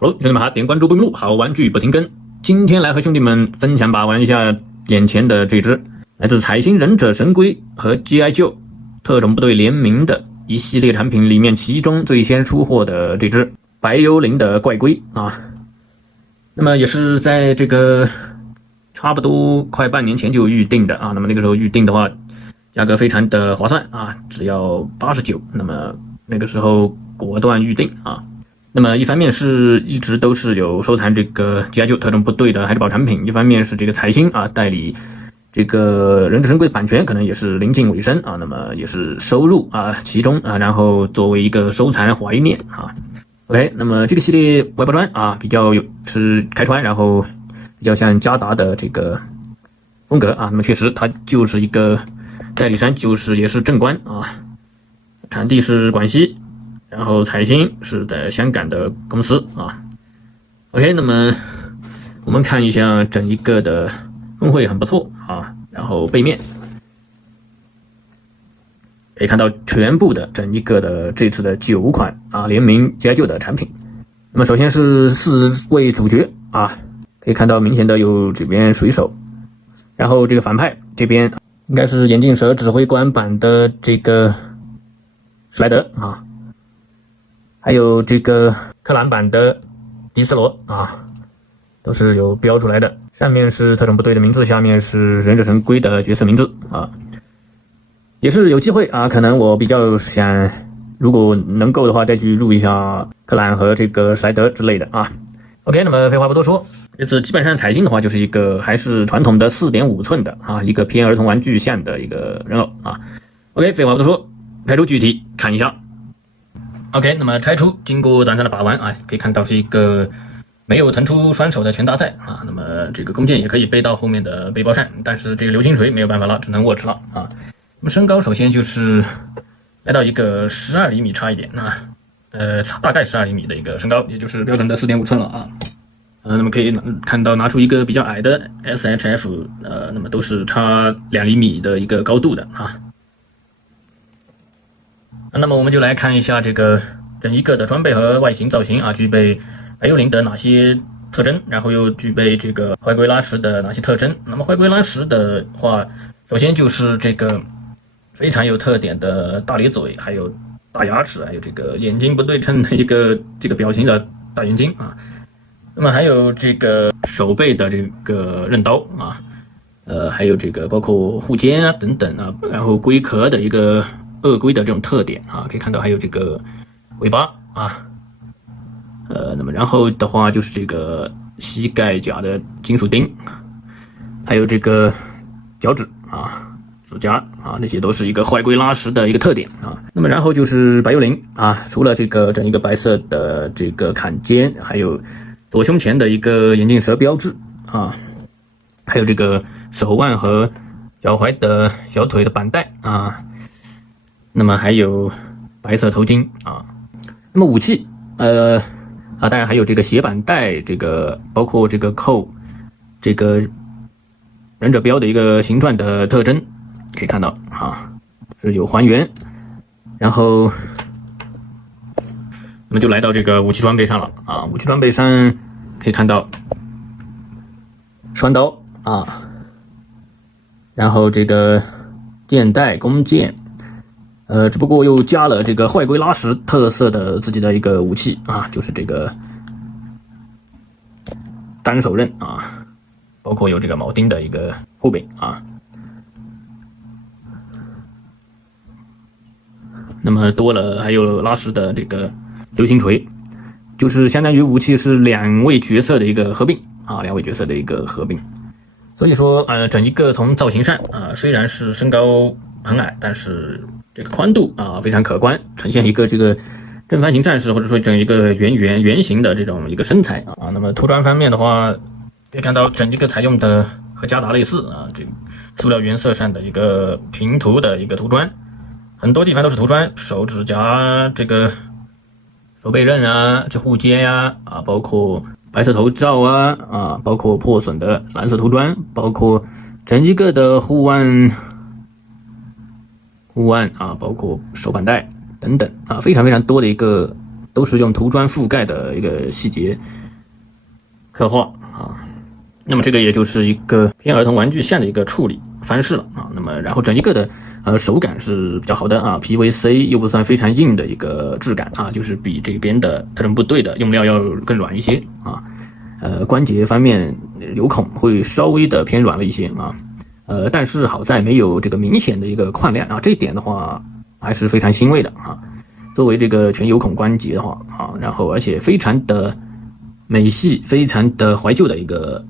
Hello，兄弟们好，点关注不迷路，好玩具不停更。今天来和兄弟们分享把玩一下眼前的这只来自彩星忍者神龟和 G.I. Joe 特种部队联名的一系列产品里面，其中最先出货的这只白幽灵的怪龟啊。那么也是在这个差不多快半年前就预定的啊。那么那个时候预定的话，价格非常的划算啊，只要89。那么那个时候果断预定啊。那么一方面是一直都是有收藏这个 G.I. Joe 特种部队的海之宝产品，一方面是这个彩星啊代理这个忍者神龟版权可能也是临近尾声啊，那么也是收入啊其中啊，然后作为一个收藏怀念啊。OK， 那么这个系列外包装啊比较是开穿，然后比较像佳达的这个风格啊，那么确实它就是一个代理商，就是也是正官啊，产地是广西。然后彩星是在香港的公司啊。OK， 那么我们看一下整一个的峰会很不错啊。然后背面可以看到全部的整一个的这次的9款啊联名 G.I. Joe 的产品。那么首先是4位主角啊，可以看到明显的有这边水手，然后这个反派这边应该是眼镜蛇指挥官版的这个史莱德啊。还有这个克兰版的迪斯罗啊，都是有标出来的，上面是特种部队的名字，下面是忍者神龟的角色名字啊。也是有机会啊，可能我比较想，如果能够的话，再去入一下克兰和这个史莱德之类的啊。OK， 那么废话不多说，这次基本上彩星的话就是一个还是传统的4.5寸的啊，一个偏儿童玩具向的一个人偶啊。OK， 废话不多说，开出具体看一下。OK， 那么拆出经过短暂的把玩啊，可以看到是一个没有腾出双手的全搭载啊。那么这个弓箭也可以背到后面的背包上，但是这个流金锤没有办法了，只能握持了啊。那么身高首先就是来到一个12厘米差一点啊，大概12厘米的一个身高，也就是标准的4.5寸了啊。那么可以看到拿出一个比较矮的 SHF， 那么都是差2厘米的一个高度的啊。那么我们就来看一下这个整一个的装备和外形造型啊，具备白幽灵的哪些特征，然后又具备这个坏龟拉什的哪些特征。那么坏龟拉什的话，首先就是这个非常有特点的大咧嘴，还有大牙齿，还有这个眼睛不对称的一个这个表情的大眼睛啊。那么还有这个手背的这个刃刀啊，还有这个包括护肩啊等等啊，然后龟壳的一个鳄龟的这种特点啊，可以看到还有这个尾巴啊，那么然后的话就是这个膝盖甲的金属钉，还有这个脚趾啊、指甲啊，那些都是一个坏龟拉什的一个特点啊。那么然后就是白幽灵啊，除了这个整一个白色的这个坎肩，还有左胸前的一个眼镜蛇标志啊，还有这个手腕和脚踝的小腿的绑带啊。那么还有白色头巾啊，那么武器当然还有这个斜绑带，这个包括这个扣这个忍者标的一个形状的特征，可以看到啊是有还原。然后那么就来到这个武器装备上了啊，武器装备上可以看到双刀啊，然后这个剑带弓箭。只不过又加了这个坏龟拉什特色的自己的一个武器啊，就是这个单手刃啊，包括有这个铆钉的一个护柄啊。那么多了还有拉什的这个流星锤，就是相当于武器是2位角色的一个合并啊，2位角色的一个合并。所以说整一个从造型上啊，虽然是身高很矮，但是这个宽度啊非常可观，呈现一个这个正方形战士或者说整一个圆形的这种一个身材啊。那么涂装方面的话，可以看到整一个采用的和佳达类似啊，这个塑料原色上的一个平涂的一个涂装，很多地方都是涂装，手指甲这个手背刃啊，这护肩呀啊，包括白色头罩啊，包括破损的蓝色涂装，包括整一个的护腕啊，包括手绑带等等啊，非常非常多的一个都是用涂砖覆盖的一个细节刻画啊。那么这个也就是一个偏儿童玩具线的一个处理方式了啊。那么然后整一个的手感是比较好的啊 ，PVC 又不算非常硬的一个质感啊，就是比这边的特征部队的用料要更软一些啊。关节方面有孔会稍微的偏软了一些啊。但是好在没有这个明显的一个矿亮啊，这一点的话还是非常欣慰的啊。作为这个全有孔关节的话啊，然后而且非常的美系，非常的怀旧的一个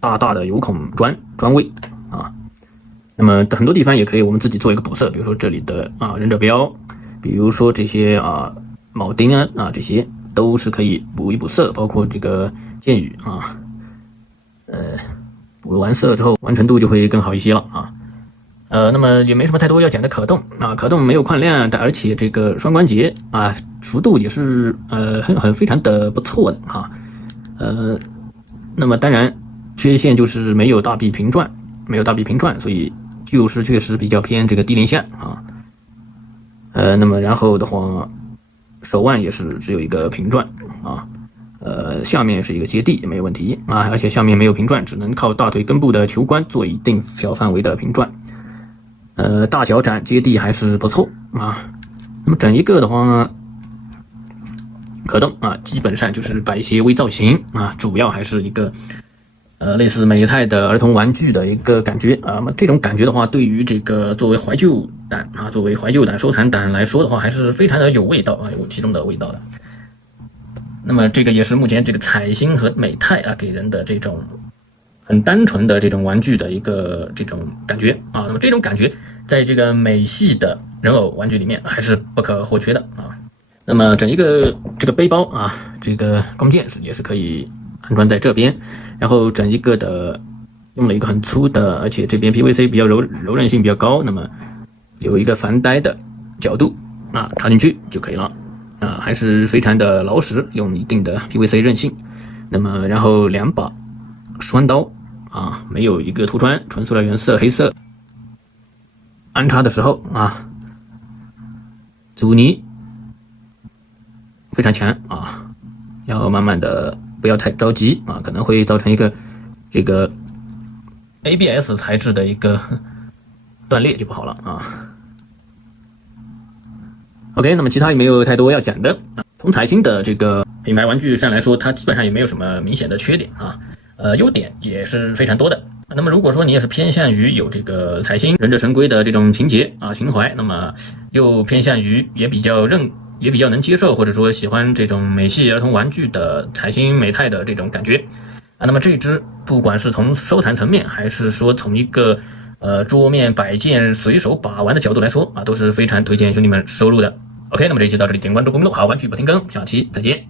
大大的有孔砖位啊。那么很多地方也可以我们自己做一个补色，比如说这里的忍者标，比如说这些铆钉这些都是可以补一补色，包括这个剑羽补完色之后完成度就会更好一些了啊。那么也没什么太多要讲的可动啊，可动没有矿亮，而且这个双关节幅度也是非常的不错的啊。那么当然缺陷就是没有大臂平转，所以就是确实比较偏这个低龄向啊。那么然后的话，手腕也是只有一个平转啊。下面是一个接地也没有问题啊，而且下面没有平转，只能靠大腿根部的球关做一定小范围的平转。大脚掌接地还是不错啊。那么整一个的话，可动基本上就是摆一些微造型啊，主要还是一个类似美泰的儿童玩具的一个感觉啊。那么这种感觉的话，对于这个作为怀旧党收藏党来说的话，还是非常的有味道啊，有其中的味道的。那么这个也是目前这个彩星和美泰给人的这种很单纯的这种玩具的一个这种感觉啊。那么这种感觉在这个美系的人偶玩具里面还是不可或缺的啊。那么整一个这个背包这个弓箭也是可以安装在这边，然后整一个的用了一个很粗的，而且这边 PVC 比较柔韧性比较高，那么有一个防呆的角度插进去就可以了还是非常的牢实，用一定的 PVC 韧性。那么然后两把双刀没有一个涂砖，纯塑料原色黑色，安插的时候阻尼非常强要慢慢的，不要太着急可能会造成一个这个 ABS 材质的一个断裂就不好了OK， 那么其他也没有太多要讲的从彩星的这个品牌玩具上来说，它基本上也没有什么明显的缺点优点也是非常多的。那么如果说你也是偏向于有这个彩星忍者神龟的这种情节情怀，那么又偏向于也比较能接受，或者说喜欢这种美系儿童玩具的彩星美泰的这种感觉那么这支不管是从收藏层面，还是说从一个桌面摆件随手把玩的角度来说都是非常推荐兄弟们收录的。OK， 那么这一期到这里，点关注公众号玩具不停更，下期再见。